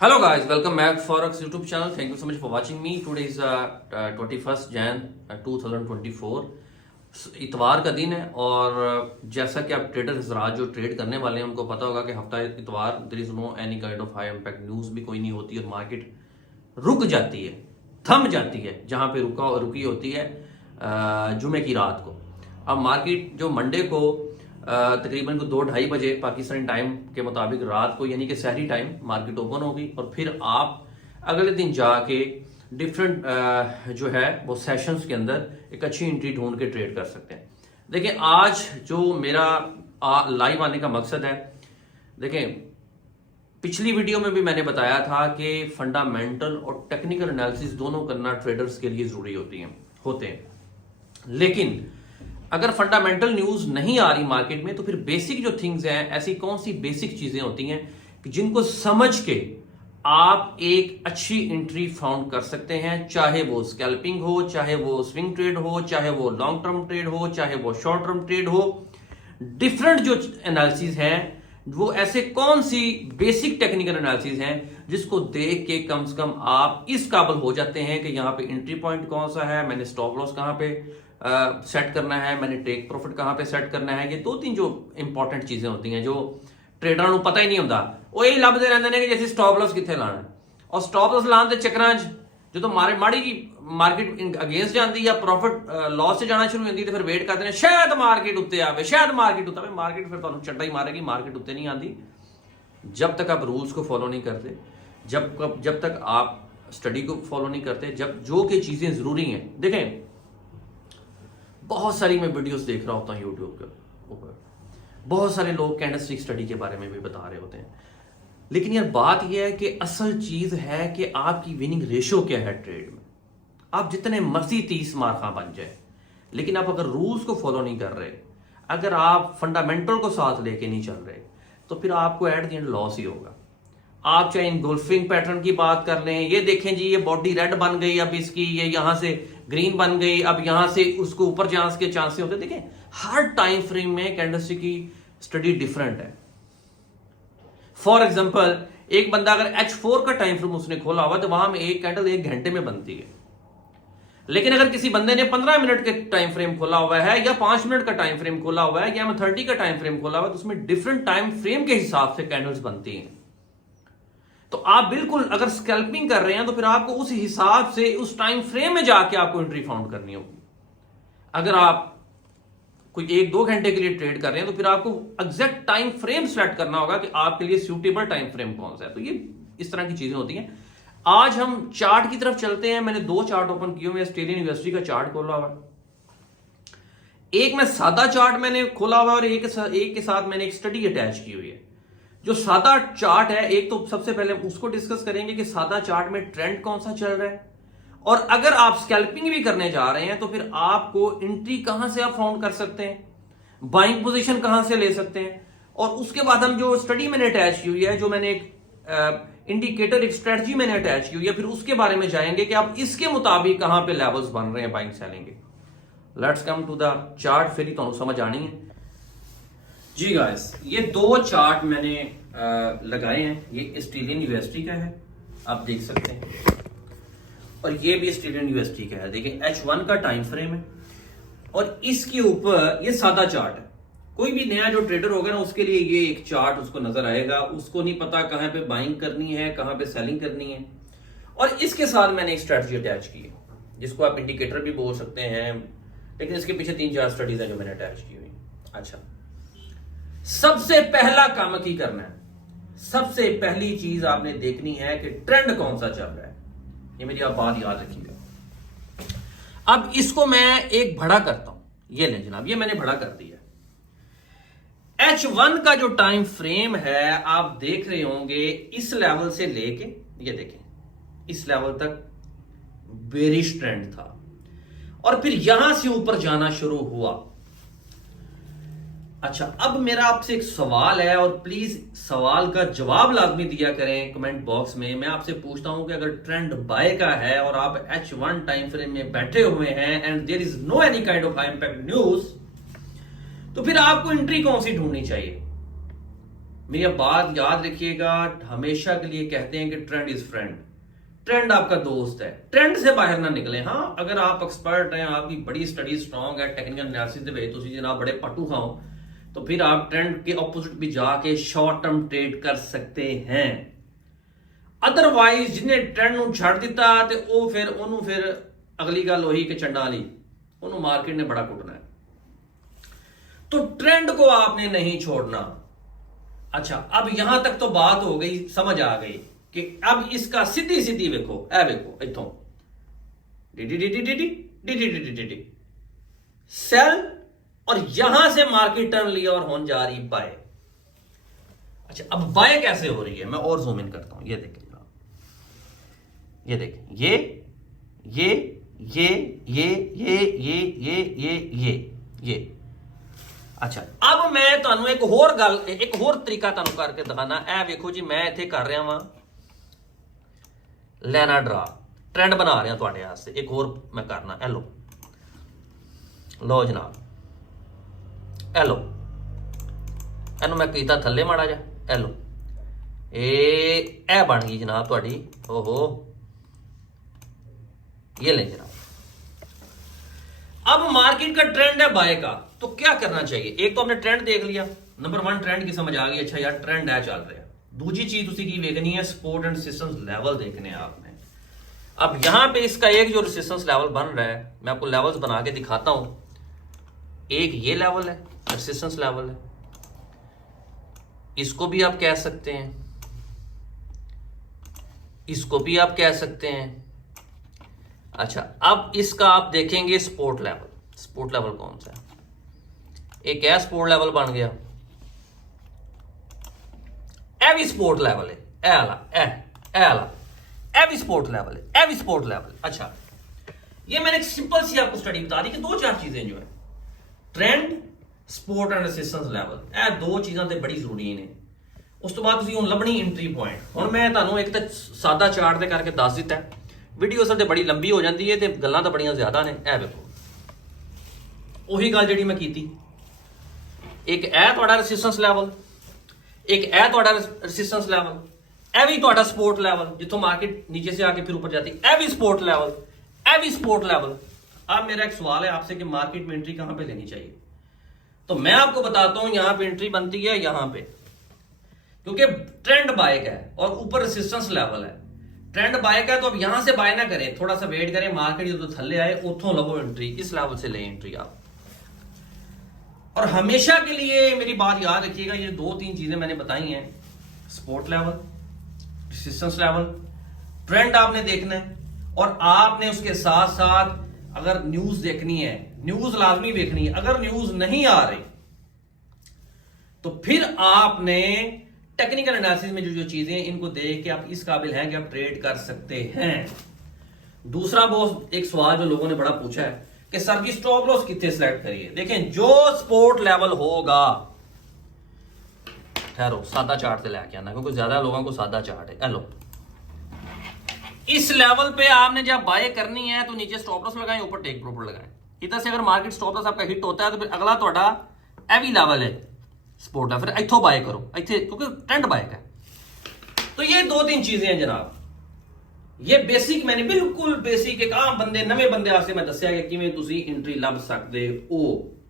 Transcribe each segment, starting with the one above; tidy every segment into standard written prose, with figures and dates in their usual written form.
Hello guys, welcome back Forex YouTube channel. Thank you so much for watching me. Today is 21st Jan 2024. इतवार का दिन है और जैसा कि आप ट्रेडर हजरात जो ट्रेड करने वाले हैं उनको पता होगा कि हफ्ता इतवार there is no any kind of high impact news भी कोई नहीं होती और मार्केट रुक जाती है, थम जाती है जहां पे रुकी होती है जुमे की रात को। अब मार्केट जो मंडे को तकरीबन को 2-2:30 बजे पाकिस्तानी टाइम के मुताबिक रात को यानी कि सहरी टाइम मार्केट ओपन होगी और फिर आप अगले दिन जाके डिफरेंट जो है वो सेशंस के अंदर एक अच्छी एंट्री ढूंढ के ट्रेड कर सकते हैं। देखिए आज जो मेरा लाइव आने का मकसद है, देखें पिछली वीडियो में भी मैंने बताया था कि फंडामेंटल और टेक्निकल एनालिसिस दोनों करना ट्रेडर्स के लिए जरूरी होते हैं, लेकिन अगर फंडामेंटल न्यूज नहीं आ रही मार्केट में तो फिर बेसिक जो थिंग्स हैं, ऐसी कौन सी बेसिक चीजें होती हैं कि जिनको समझ के आप एक अच्छी एंट्री फाउंड कर सकते हैं, चाहे वो स्कैल्पिंग हो, चाहे वो स्विंग ट्रेड हो, चाहे वो लॉन्ग टर्म ट्रेड हो, चाहे वो शॉर्ट टर्म ट्रेड हो। डिफरेंट जो एनालिसिस हैं वो ऐसे कौन सी बेसिक टेक्निकल एनालिसिस हैं जिसको देख के कम से कम आप इस काबिल हो जाते हैं कि यहाँ पे एंट्री पॉइंट कौन सा है, मैंने स्टॉप लॉस कहाँ पे सेट करना है, मैंने टेक प्रॉफिट कहाँ पे सेट करना है। ये 2-3 जो इंपॉर्टेंट चीजें होती हैं जो ट्रेडर को पता ही नहीं होता, वो यही लभदे रहते हैं कि जैसे स्टॉप लॉस कितने लाना है और स्टॉप लॉस लाने के चक्कर जो तो माड़ी जी मार्केट अगेंस्ट जाती या प्रॉफिट लॉस से जाना शुरू होती है तो फिर वेट करते हैं शायद मार्केट उत्ते आवे, शायद मार्केट उत्ते आवे। मार्केट फिर तुहानू चड्डा ही मारेगी, मार्केट उत्ते नहीं आती जब तक आप रूल्स को फॉलो नहीं करते, जब तक आप स्टडी को फॉलो नहीं करते, जब जो कि चीजें जरूरी हैं। देखें बहुत सारी मैं वीडियोस देख रहा होता हूँ यूट्यूब के ऊपर, बहुत सारे लोग कैंडलस्टिक स्टडी के बारे में भी बता रहे होते हैं, लेकिन यार बात यह है कि असल चीज है कि आपकी विनिंग रेशो क्या है ट्रेड में। आप जितने मर्जी 30 मार्का बन जाए, लेकिन आप अगर रूल्स को फॉलो नहीं कर रहे, अगर आप फंडामेंटल को साथ लेके नहीं चल रहे, तो फिर आपको एट द एंड लॉस ही होगा। आप चाहे इनगोल्फिंग पैटर्न की बात कर लें, ये देखें जी ये बॉडी रेड बन गई, अब इसकी ये यहां से ग्रीन बन गई, अब यहां से उसको ऊपर जाने के चांसेस होते। देखें हर टाइम फ्रेम में कैंडलस्टिक की स्टडी डिफरेंट है। फॉर एग्जांपल एक बंदा अगर H4 का टाइम फ्रेम उसने खोला हुआ तो वहां में एक कैंडल 1 घंटे में बनती है, लेकिन अगर किसी बंदे ने 15 मिनट के टाइम फ्रेम खोला हुआ है या 5 मिनट का टाइम फ्रेम खोला हुआ है या 30 का टाइम फ्रेम खोला हुआ है तो उसमें डिफरेंट टाइम फ्रेम के हिसाब से कैंडल्स बनती हैं। तो आप बिल्कुल अगर स्कैल्पिंग कर रहे हैं तो फिर आपको उस हिसाब से उस टाइम फ्रेम में जाके आपको एंट्री फाउंड करनी होगी। अगर आप कोई 1-2 घंटे के लिए ट्रेड कर रहे हैं तो फिर आपको एग्जैक्ट टाइम फ्रेम सेलेक्ट करना होगा कि आपके लिए सूटेबल टाइम फ्रेम कौन सा है। तो ये इस तरह की चीजें होती हैं। आज हम चार्ट की तरफ चलते हैं। मैंने 2 चार्ट ओपन किए हुए, ऑस्ट्रेलियन यूनिवर्सिटी का चार्ट खोला हुआ है, एक में सादा चार्ट मैंने खोला हुआ है और एक के साथ मैंने एक स्टडी अटैच की हुई है। जो सादा चार्ट है, एक तो सबसे पहले उसको डिस्कस करेंगे कि सादा चार्ट में ट्रेंड कौन सा चल रहा है, और अगर आप स्कैल्पिंग भी करने जा रहे हैं तो फिर आपको एंट्री कहां से आप फाउंड कर सकते हैं, बाइंग पोजीशन कहां से ले सकते हैं। और उसके बाद हम जो स्टडी मैंने अटैच की हुई है, जो मैंने एक इंडिकेटर एक स्ट्रेटजी मैंने अटैच की हुई है, फिर उसके बारे में जाएंगे कि आप इसके मुताबिक कहां पे लेवल्स बन रहे हैं बाइंग सेलिंग के। Let's come to the chart, फिर ही तो समझ आनी है जी गाइस। ये 2 चार्ट मैंने लगाए हैं। ये ऑस्ट्रेलियन यूनिवर्सिटी का है, आप देख सकते हैं, और ये भी ऑस्ट्रेलियन यूनिवर्सिटी का है। देखिए H1 का टाइम फ्रेम है और इसके ऊपर ये सादा चार्ट है। कोई भी नया जो ट्रेडर होगा ना उसके लिए ये एक चार्ट उसको नजर आएगा, उसको नहीं पता कहां पे बाइंग करनी है, कहां पे सेलिंग करनी है। और इसके साथ मैंने एक स्ट्रेटजी अटैच की है जिसको आप इंडिकेटर भी बोल सकते हैं, लेकिन इसके पीछे 3-4 स्टडीज है जो मैंने अटैच की हुई। अच्छा, सबसे पहला काम की करना है, सबसे पहली चीज आपने देखनी है कि ट्रेंड कौन सा चल रहा है। ये मेरी आप बात याद रखिएगा। अब इसको मैं एक भड़ा करता हूं, ये ले जनाब, ये मैंने भड़ा कर दिया। H1 का जो टाइम फ्रेम है आप देख रहे होंगे, इस लेवल से लेके ये देखें इस लेवल तक बेरिश ट्रेंड था और फिर यहां से ऊपर जाना शुरू हुआ। अच्छा, अब मेरा आपसे एक सवाल है और प्लीज सवाल का जवाब लाजमी दिया करें कमेंट बॉक्स में। मैं आपसे पूछता हूं कि अगर ट्रेंड बाय का है और आप H1 टाइम फ्रेम में बैठे हुए हैं and there is no any kind of high impact news, तो फिर आपको एंट्री कौन सी ढूंढनी चाहिए? मेरी अब बात याद रखिएगा, हमेशा के लिए कहते हैं कि ट्रेंड इज फ्रेंड, ट्रेंड आपका दोस्त है, ट्रेंड से बाहर ना निकले। हाँ, अगर आप एक्सपर्ट हैं, आपकी बड़ी स्टडी स्ट्रांग है, टेक्निकल एनालिसिस दे ਵਿੱਚ ਤੁਸੀਂ जनाब बड़े पटू खाओ, तो फिर आप ट्रेंड के ऑपोजिट भी जाके शॉर्ट टर्म ट्रेड कर सकते हैं। अदरवाइज जिन्हें ट्रेंड ਨੂੰ ਛੱਡ ਦਿੱਤਾ ਤੇ ਉਹ ਫਿਰ अगली गल वही कि चंडा वाली, उन्होंने मार्केट ने बड़ा कुटना है। तो ट्रेंड को आपने नहीं छोड़ना। अच्छा, अब यहां तक तो बात हो गई, समझ आ गई कि अब इसका सीधी सीधी वेखो, ए वेखो इथों डी सेल, और यहां से मार्केट टर्न लिया और होने जा रही बाय। अच्छा, अब बाय कैसे हो रही है, मैं और जूम इन करता हूं, ये देखिए, ये देखिए, ये। अच्छा, अब मैं तुहानू एक होर गल, एक होर तरीका तुहानू करके दिखाना। ए वेखो जी, मैं इत्थे कर रहा वां लैना ड्रा, ट्रेंड बना रहा तुहाडे वास्ते। एक होर मैं करना, ए लो जनाब, ए लो, इनू मैं कीता थल्ले माड़ा जा, ए लो, ए बन गई जनाब तुहाडी, ओहो, ये ले जनाब। अब मार्केट का ट्रेंड है बाय का, तो क्या करना चाहिए? एक तो हमने ट्रेंड देख लिया, नंबर 1 ट्रेंड की समझ आ गई, अच्छा यार ट्रेंड है चल रहा है। दूसरी चीज तुसी की देखनी है, सपोर्ट एंड रेजिस्टेंस लेवल देखने हैं आपने। अब यहां पे इसका एक जो रेजिस्टेंस लेवल बन रहा है, मैं आपको लेवल्स बना के दिखाता हूं। एक ये लेवल है, रेजिस्टेंस लेवल है, इसको भी आप कह सकते हैं, इसको भी आप कह सकते हैं। अच्छा, अब इसका आप देखेंगे सपोर्ट लेवल, सपोर्ट लेवल कौन सा है? एक है सपोर्ट लेवल बन गया, ए भी सपोर्ट लेवल है, ए वाला, ए भी सपोर्ट लेवल है, ए भी सपोर्ट लेवल है। अच्छा, ये मैंने एक सिंपल सी आपको स्टडी बता दी कि 2-4 चीजें जो है, trend, support and resistance level, ए 2 चीज़ां ते बड़ी जरूरी ने। उस तो बाद तुसीं हुण लभनी एंट्री पॉइंट। हुण मैं तुहानू एक तो सादा चार्ट दे करके दस दिता है, वीडियो असल बड़ी लंबी हो जाती है तो गल्लां तो बड़ियां ज्यादा ने। ए वेखो, ਉਹੀ ਗੱਲ ਜਿਹੜੀ ਮੈਂ ਕੀਤੀ, एक ਇਹ ਤੁਹਾਡਾ ਰੈਸਿਸਟੈਂਸ ਲੈਵਲ, एक ਇਹ ਤੁਹਾਡਾ ਰੈਸਿਸਟੈਂਸ ਲੈਵਲ, ਇਹ ਵੀ ਤੁਹਾਡਾ ਸਪੋर्ट ਲੈਵਲ जिथों मार्केट नीचे से आके फिर ऊपर जाती, ਇਹ भी सपोर्ट लेवल, ਇਹ भी सपोर्ट लेवल। अब मेरा एक सवाल है आपसे कि मार्केट में एंट्री कहां पे लेनी चाहिए? तो मैं आपको बताता हूं, यहां पे एंट्री बनती है यहां पे, क्योंकि ट्रेंड बाय का है और ऊपर रेसिस्टेंस लेवल है। ट्रेंड बाय का है तो अब यहां से बाय ना करें, थोड़ा सा वेट करें, मार्केट जो थल्ले आए उथों लवो एंट्री, इस लेवल से ले एंट्री आप। और हमेशा के लिए मेरी बात याद रखिएगा, ये 2-3 चीजें मैंने बताई हैं, support level, resistance level, trend आपने देखना है, और आपने उसके साथ साथ अगर न्यूज देखनी है, न्यूज लाजमी देखनी है। अगर न्यूज नहीं आ रही तो फिर आपने टेक्निकल एनालिसिस में जो चीजें, इनको देख के आप इस काबिल हैं कि आप ट्रेड कर सकते हैं। दूसरा बहुत एक सवाल जो लोगों ने बड़ा पूछा है कि सर की स्टॉप लॉस कितने सिलेक्ट करिए? देखें, जो सपोर्ट लेवल होगा, ठहरो सादा चार्ट से लेके आना, क्योंकि ज्यादा लोगों को सादा चार्ट है। हेलो, इस लेवल पे आपने जब बाय करनी है तो नीचे स्टॉप लॉस लगाएं, ऊपर टेक प्रॉफिट लगाएं। इधर से अगर मार्केट स्टॉप लॉस आपका हिट होता है तो फिर अगला थोड़ा हैवी लेवल है सपोर्ट है, फिर इथों बाय करो, इथे क्योंकि ट्रेंड बाय का। तो ये 2-3 चीजें हैं जनाब, ये बेसिक मैंने बिल्कुल बेसिक एक आम बंदे, नवे बंदे वास्ते मैं दस्या कि किवें तुसीं एंट्री लभ सकदे हो,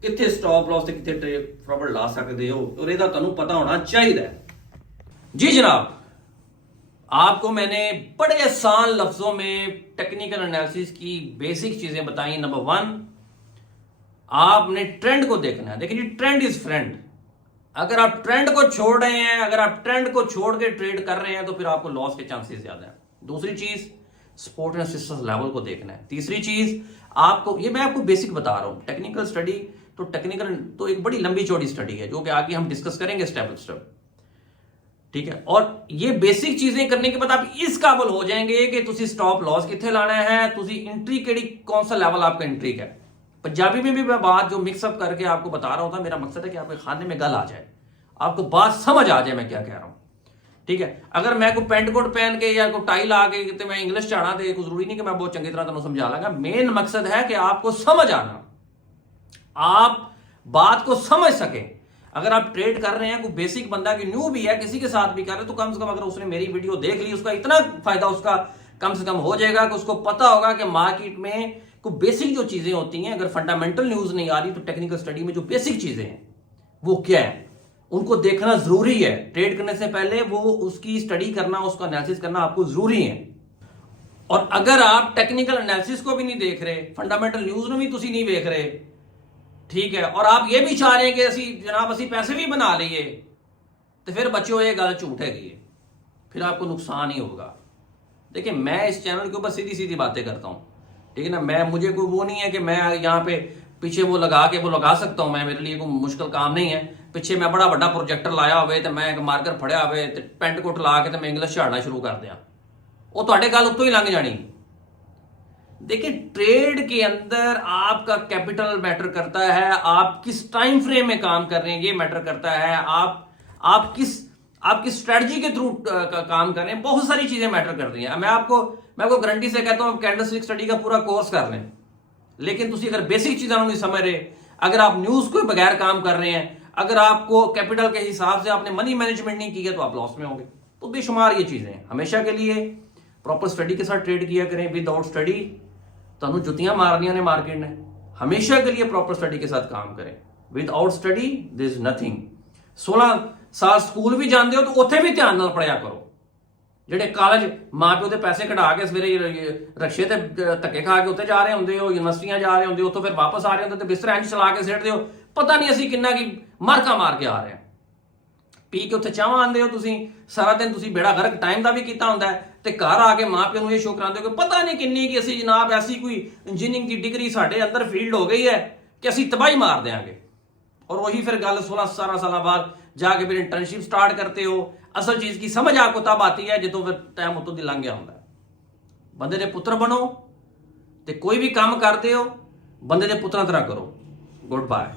कित्थे स्टॉप लॉस ते कित्थे टेक प्रॉफिट ला सकदे हो, और इहदा तुहानूं पता होना चाहिए। जी जनाब, आपको मैंने बड़े आसान लफ्जों में टेक्निकल एनालिसिस की बेसिक चीजें बताई। नंबर 1, आपने ट्रेंड को देखना है। देखिए, ट्रेंड इज फ्रेंड। अगर आप ट्रेंड को छोड़ रहे हैं, अगर आप ट्रेंड को छोड़ के ट्रेड कर रहे हैं तो फिर आपको लॉस के चांसेस ज्यादा हैं। दूसरी चीज, सपोर्ट एंड रेजिस्टेंस लेवल को देखना है। तीसरी चीज, आपको ये मैं आपको बेसिक बता रहा हूं, टेक्निकल स्टडी तो टेक्निकल तो एक बड़ी लंबी चौड़ी स्टडी है जो कि आगे हम डिस्कस करेंगे स्टेप बाय स्टेप, ठीक है। और ये बेसिक चीजें करने के बाद आप इस काबिल हो जाएंगे कि तुसी स्टॉप लॉस कितने लाना है, तुसी एंट्री केड़ी, कौन सा लेवल आपका एंट्री का है। पंजाबी में भी मैं बात जो मिक्सअप करके आपको बता रहा होता, मेरा मकसद है कि आपके खाने में गल आ जाए, आपको बात समझ आ जाए मैं क्या कह रहा हूं, ठीक है। अगर मैं कोई पेंट कोट पहन के या कोई टाई ला के तो मैं इंग्लिश चाहना तो कोई जरूरी नहीं कि मैं बहुत चंगी तरह तुम समझा लांगा। मेन मकसद है कि आपको समझ आना, आप बात को समझ सकें। अगर आप ट्रेड कर रहे हैं, कोई बेसिक बंदा कि न्यू भी है, किसी के साथ भी कर रहे हैं, तो कम से कम अगर उसने मेरी वीडियो देख ली, उसका इतना फायदा उसका कम से कम हो जाएगा कि उसको पता होगा कि मार्केट में कोई बेसिक जो चीजें होती हैं, अगर फंडामेंटल न्यूज नहीं आ रही तो टेक्निकल स्टडी में जो बेसिक चीजें हैं वो क्या है, उनको देखना जरूरी है। ट्रेड करने से पहले वो उसकी स्टडी करना, उसका एनालिसिस करना आपको जरूरी है। और अगर आप टेक्निकल एनालिसिस को भी नहीं देख रहे, फंडामेंटल न्यूज में भी तुसी नहीं देख रहे, ठीक है, और आप ये भी चाह रहे हैं कि असी जनाब असी पैसे भी बना लिए, तो फिर बच्चों ये गल झूठ है, फिर आपको नुकसान ही होगा। देखिए मैं इस चैनल के ऊपर सीधी सीधी बातें करता हूं, ठीक है ना। मुझे कोई वो नहीं है कि मैं यहाँ पे पीछे वो लगा सकता हूं, मैं, मेरे लिए कोई मुश्किल काम नहीं है। पिछे मैं बड़ा बड़ा प्रोजेक्टर लाया हुए तो मैं मार्कर फड़िया हुए तो पेंट कोट ला के तो मैं इंग्लिश झाड़ना शुरू कर दिया, वो थोड़े गल उत्तों ही लंघ जानी। देखिए ट्रेड के अंदर आपका कैपिटल मैटर करता है, आप किस टाइम फ्रेम में काम कर रहे हैं ये मैटर करता है, आप किस स्ट्रेटजी के थ्रू काम कर रहे हैं, बहुत सारी चीजें मैटर कर रही हैं। मैं आपको गारंटी से कहता हूं कैंडलस्टिक स्टडी का पूरा कोर्स कर लें, लेकिन तुम अगर बेसिक चीजें नहीं समझ रहे, अगर आप न्यूज को बगैर काम कर रहे हैं, अगर आपको कैपिटल के हिसाब से आपने मनी मैनेजमेंट नहीं किया तो आप लॉस में होंगे। तो बेशुमार ये चीजें हैं, हमेशा के लिए प्रॉपर स्टडी के साथ ट्रेड किया करें। विदाउट स्टडी तुहानू जुतियां मारनियां ने मार्केट ने, हमेशा के लिए प्रॉपर स्टडी के साथ काम करें। Without study there is nothing. 16 साल स्कूल भी जाते हो तो उत्थे भी ध्यान नाल पढ़िया करो। ਜਿਹੜੇ ਕਾਲਜ ਮਾਂ ਪਿਓ ਦੇ ਪੈਸੇ ਕਢਾ ਕੇ ਸਵੇਰੇ ਰਕਸ਼ੇ ਤੇ ਧੱਕੇ ਖਾ ਕੇ ਉੱਥੇ ਜਾ ਰਹੇ ਹੁੰਦੇ ਹੋ, ਯੂਨੀਵਰਸਿਟੀਆਂ ਜਾ ਰਹੇ ਹੁੰਦੇ ਹੋ, ਉੱਥੋਂ ਫਿਰ ਵਾਪਸ ਆ ਰਹੇ ਹੁੰਦੇ ਤੇ ਬਿਸਤਰਾ ਇੰਜ ਚਲਾ ਕੇ ਸਿੱਟਦੇ ਹੋ, ਪਤਾ ਨਹੀਂ ਅਸੀਂ ਕਿੰਨਾ ਕੀ ਮਾਰਕਾ ਮਾਰ ਕੇ ਆ ਰਹੇ ਹਾਂ। ਪੀ ਕੇ ਉੱਥੇ ਚਾਹਾਂ ਆਉਂਦੇ ਹੋ ਤੁਸੀਂ, ਸਾਰਾ ਦਿਨ ਤੁਸੀਂ ਬੇੜਾ ਗਰਕ ਟਾਈਮ ਦਾ ਵੀ ਕੀਤਾ ਹੁੰਦਾ ਤੇ ਘਰ ਆ ਕੇ ਮਾਂ ਪਿਓ ਨੂੰ ਇਹ ਸ਼ੋਅ ਕਰਾਉਂਦੇ ਹੋ ਕਿ ਪਤਾ ਨਹੀਂ ਕਿੰਨੀ ਕਿ ਅਸੀਂ ਜਨਾਬ ਐਸੀ ਕੋਈ ਇੰਜੀਨੀਅਰਿੰਗ ਦੀ ਡਿਗਰੀ ਸਾਡੇ ਅੰਦਰ ਫੀਲਡ ਹੋ ਗਈ ਹੈ ਕਿ ਅਸੀਂ ਤਬਾਹੀ ਮਾਰ ਦੇਾਂਗੇ। और वही फिर गल 16-17 साल बाद जाके फिर इंटर्नशिप स्टार्ट करते हो। असल चीज की समझ आपको तब आती है जो फिर टाइम उतों दी लंघ गया होंगे। बंदे दे पुत्र बनो ते कोई भी काम करते हो बंदे दे पुत्रां तरह करो। Good bye.